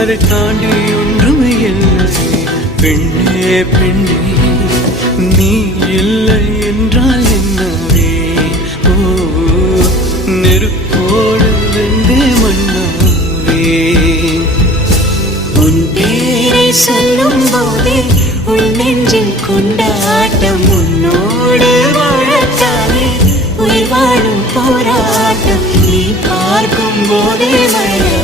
அதை தாண்டி ஒன்றுமே இல்லை. பெண்ணே பெண்ணே நீ இல்லை என்றால் என்னவே? ஓ நெருப்போடு வெந்தே மண்ணாவே. உன் பேரை சொல்லும் போதே உன் நெஞ்சில் கொண்டாட்டம். உன்னோடு வாழத்தானே உயிர் வாழும் போராட்டம். நீ பார்க்கும் போதே மழை